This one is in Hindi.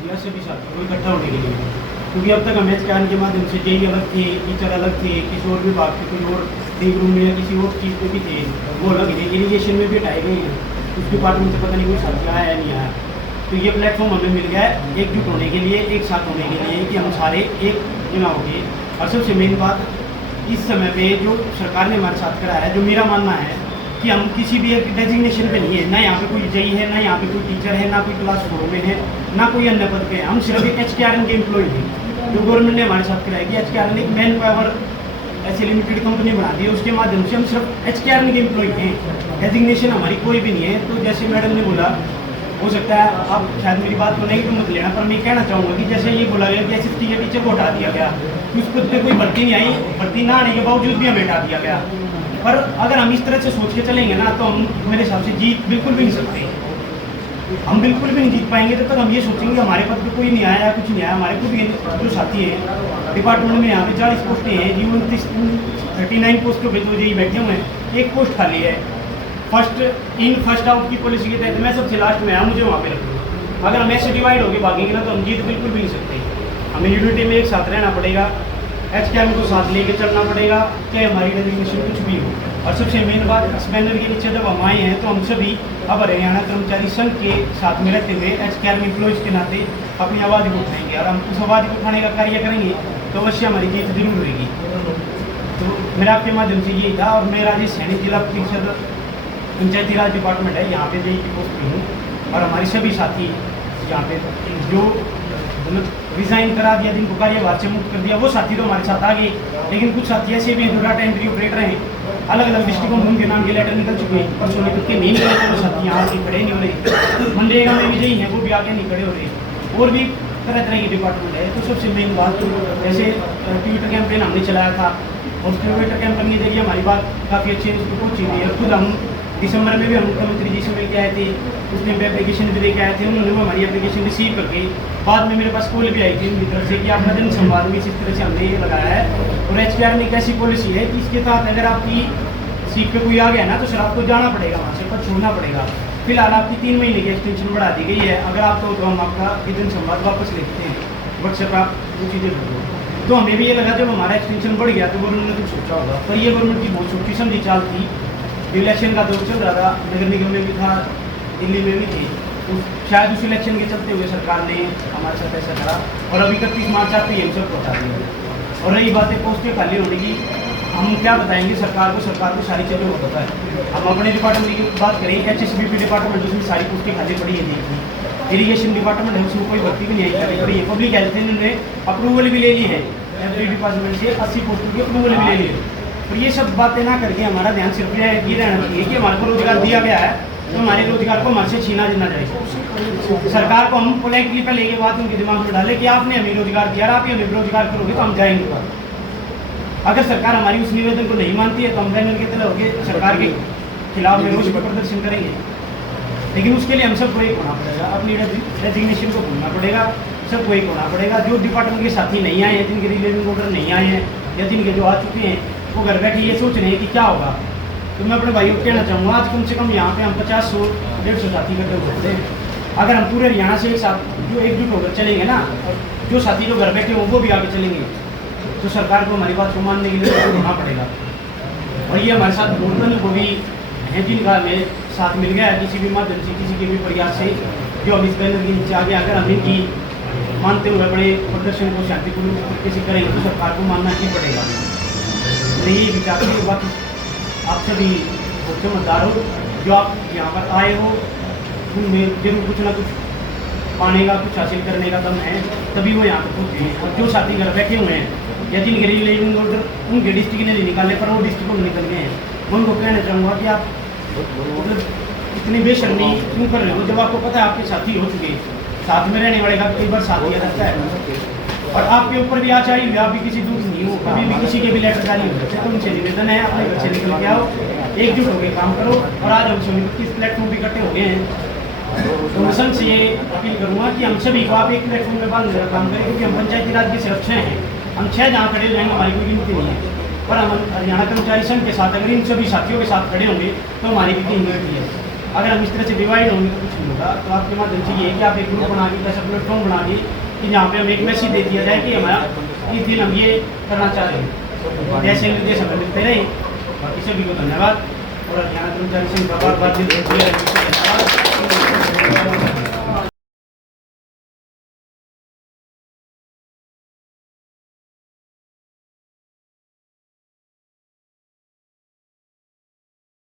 दिया सभी साथियों को इकट्ठा होने के लिए, क्योंकि अब तक हम एचकेआरएन के माध्यम से जेई अलग थे, टीचर अलग थे, किसी और विभाग के कोई और डी ग्रुप में या किसी और चीज़ पे भी थे, वो अलग थे, इरीगेशन में भी हटाए गए हैं, उस डिपार्टमेंट से पता नहीं कोई साथी आया या नहीं आया। तो ये प्लेटफॉर्म हमें मिल गया है एकजुट होने के लिए, एक साथ होने के लिए, कि हम सारे एक जना हो गए। और सबसे मेन बात इस समय पे जो सरकार ने हमारे साथ कराया है, जो मेरा मानना है कि हम किसी भी एक डेजिग्नेशन पे नहीं है, ना यहाँ पे कोई जेई है, ना यहाँ पे कोई टीचर है, ना कोई क्लास 4 में है, ना कोई अन्य पद पे है, हम सिर्फ एक एचकेआरएन के एम्प्लॉय हैं। जो गवर्नमेंट ने हमारे साथ कराया कि एचकेआरएन एक मैन पावर ऐसी लिमिटेड कंपनी बना दी है, उसके माध्यम से हम सिर्फ एचकेआरएन के एम्प्लॉय हैं, डेजिग्नेशन हमारी कोई भी नहीं है। तो जैसे मैडम ने बोला, हो सकता है आप शायद मेरी बात को नहीं तो मत लेना, पर मैं कहना चाहूँगा कि जैसे ये बोला गया कि एसएसटी के टीचर को हटा दिया गया, उस पद पे कोई भर्ती नहीं आई, भर्ती ना आने के बावजूद भी हमें हटा दिया गया। पर अगर हम इस तरह से सोच के चलेंगे ना, तो हम मेरे हिसाब से जीत बिल्कुल भी नहीं सकते, हम बिल्कुल भी नहीं जीत पाएंगे। तब तक हम ये सोचेंगे हमारे पद पे कोई नहीं आया या कुछ नहीं आया। हमारे खुद जो साथी हैं डिपार्टमेंट में, यहाँ पे 40 पोस्टें हैं, जीवन 39 पोस्टों पर तो यही बैठे हुए हैं, एक पोस्ट खाली है। फर्स्ट इन फर्स्ट आउट की पॉलिसी के तहत मैं सबसे लास्ट में आया, मुझे वहाँ पे रखूँगा। अगर हम ऐसे डिवाइड होकर भागेंगे ना, तो हम जीत बिल्कुल भी नहीं सकते। हमें यूनिटी में एक साथ रहना पड़ेगा, एचकेआरएन को साथ लेके चलना पड़ेगा, चाहे हमारी डेजिग्नेशन कुछ भी हो। और सबसे मेन बात, इस बैनर के नीचे जब हम आए हैं तो हम सभी अब हरियाणा कर्मचारी संघ के साथ में रहते हुए एचकेआरएन एम्प्लॉयज़ के नाते अपनी आवाज़ को उठाएंगे, और हम उस आवाज़ को उठाने का कार्य करेंगे तो अवश्य हमारी जीत जरूर होगी। तो मेरा आपके माध्यम से यही था। और मैं राजेश सैनी, जिला परिषद पंचायती राज डिपार्टमेंट है, यहाँ पे जेई की पोस्ट पे हूँ। और हमारे सभी साथी यहाँ पे जो रिज़ाइन करा दिया, जिनको कार्यभार से मुक्त कर दिया, वो साथी तो हमारे साथ आ गए, लेकिन कुछ साथी ऐसे भी हैं जो डाटा एंट्री ऑपरेटर हैं, अलग अलग डिस्ट्रिक्टों में उनके नाम के लेटर निकल चुके हैं, पर सोनीपत के नहीं निकले, तो साथी यहाँ से खड़े नहीं हो रहे। मनरेगा में भी जेई हैं, वो भी आगे नहीं खड़े हो रहे। और भी तरह तरह की डिपार्टमेंट है। तो सबसे मेन बात, जैसे ट्विटर कैंपेन हमने चलाया था, और ट्विटर कैंपेन के जरिए हमारी बात काफ़ी अच्छी उसको पहुँची हुई है। खुद हम दिसंबर में भी हम मुख्यमंत्री जी से मिल के आए थे, उस टाइम पे एप्लीकेशन भी दे के आए थे, उन्होंने वो हमारी एप्लीकेशन रिसीव करके बाद में मेरे पास कॉल भी आई थी उनकी तरफ से कि आपका जन संवाद भी इस तरह से हमने ये लगाया है। और एचकेआरएन एक ऐसी पॉलिसी है कि इसके तहत अगर आपकी सीट पे कोई आ गया ना, तो सर आपको जाना पड़ेगा, वहाँ से पर छोड़ना पड़ेगा। फिलहाल आपकी 3 महीने की एक्सटेंशन बढ़ा दी गई है। अगर आप तो हम आपका जन संवाद वापस लेते हैं, व्हाट्सएप आप वो चीज़ें कर दो। तो हमें भी ये लगा जब हमारा एक्सटेंशन बढ़ गया तो गवर्नमेंट ने कुछ सोचा होगा, पर ये गवर्नमेंट की बहुत सोची समझी चाल थी। इलेक्शन का दौर चल रहा था, नगर निगम में भी था, दिल्ली में भी थी, तो शायद उस इलेक्शन के चलते हुए सरकार ने हमारे साथ ऐसा करा। और अभी 31 मार्च आप ये सब बता दिया। और रही बात है पोस्टें खाली होने की, हम क्या बताएंगे सरकार को सारी चीज़ों को पता है। हम अपने डिपार्टमेंट की बात करें, HSBP डिपार्टमेंट, उसमें सारी पोस्टें खाली पड़ी है देखी। इरीगेशन डिपार्टमेंट है, उसमें कोई भर्ती भी नहीं आई, खाली पड़ी है। पब्लिक हेल्थ ने अप्रूवल भी ले ली है, एवरी डिपार्टमेंट से 80 पोस्टों की अप्रूवल भी ले ली है। और ये सब बातें ना करके हमारा ध्यान सिर्फ ये रहना चाहिए कि हमारे को रोजगार दिया गया है, तो हमारे रोजगार को हमारे से छीना ना जाए। सरकार को हम पोलाइटली पहले ये बात उनके दिमाग में डाले कि आपने हमें रोजगार दिया, आप ही हमें रोजगार करोगे तो हम जाएंगे। अगर सरकार हमारी उस निवेदन को नहीं मानती है तो हम बैनर के तले होकर सरकार के खिलाफ में रोष प्रदर्शन करेंगे। लेकिन उसके लिए हम सबको एक होना पड़ेगा, अपनी डेजिग्नेशन को भूलना पड़ेगा, सबको एक होना पड़ेगा। जो डिपार्टमेंट के साथी नहीं आए हैं, जिनके रिलीविंग ऑर्डर नहीं आए हैं, या जिनके जो आ चुके हैं, वो घर बैठे ये सोच रहे हैं कि क्या होगा। तो मैं अपने भाइयों को कहना चाहूँगा, आज कम से कम यहाँ पे हम 50, 100, 150 साथी इकट्ठे हो सकते हैं। अगर हम पूरे हरियाणा से एक साथ जो एकजुट होकर चलेंगे ना, जो साथी जो घर बैठे हों वो भी आगे चलेंगे, तो सरकार को हमारी बात को मानने के लिए होना पड़ेगा। और ये हमारे साथ गोवर्धन को भी है, जिनका हमें साथ मिल गया है किसी भी माध्यम से, किसी के भी प्रयास से, जो हम इस बैनर के नीचे आगे आकर हम इनकी मानते हुए बड़े प्रदर्शन को शांतिपूर्ण तरीके से करेंगे, तो सरकार को मानना ही पड़ेगा। यही विचार की बात, आप सभी समझदार हो, जो आप यहाँ पर आए हो, उनमें जरूर कुछ ना कुछ पाने का, कुछ हासिल करने का दम है, तभी वो यहाँ पर पहुँचे हैं। और जो साथी घर बैठे हुए हैं या जिनके रिलीविंग ऑर्डर उनके डिस्ट्रिक्ट ने नहीं निकाले पर वो डिस्ट्रिक्ट में निकल गए हैं, उनको कहना चाहूँगा कि आप मतलब इतनी बेशर्मी क्यों कर रहे हो, जब आपको पता है आपके साथी हो चुके, साथ में रहने वाले का कई बार साथ दिया जाता है। और आपके ऊपर भी आज आई हुई, आप भी किसी दूर नहीं हो, कभी भी किसी के भी लेटर जारी हो सकते हैं। तो उनसे निवेदन है, अपने घर से निकल के आओ, एकजुट होकर काम करो। और आज हम सोनीपत इस प्लेटफॉर्म पर इकट्ठे हो गए हैं, तो मैं संघ से ये अपील करूँगा कि हम सभी को आप एक प्लेटफॉर्म में बांध काम करें, क्योंकि हम पंचायती राज के सिर्फ 6 हैं, हम 6 जहाँ खड़े रहेंगे हमारी कोई गिनती नहीं है। पर हम हरियाणा कर्मचारी संघ के साथ अगर इन सभी साथियों के साथ खड़े होंगे तो हमारी भी गिनती है। अगर हम इस तरह से डिवाइड होंगे तो कुछ नहीं होगा। होगा, तो आपके माध्यम से ये है कि आप एक ग्रुप बना के 10 अपने फॉर्म बना के कि जहाँ पे हमें एक मैसेज दे दिया जाए कि हमारा इस दिन हम ये करना चाह रहे हैं। जैसे निर्देश हमें मिलते रहे। बाकी सभी को धन्यवाद और हरियाणा कर्मचारी संघ का बार बार दिल से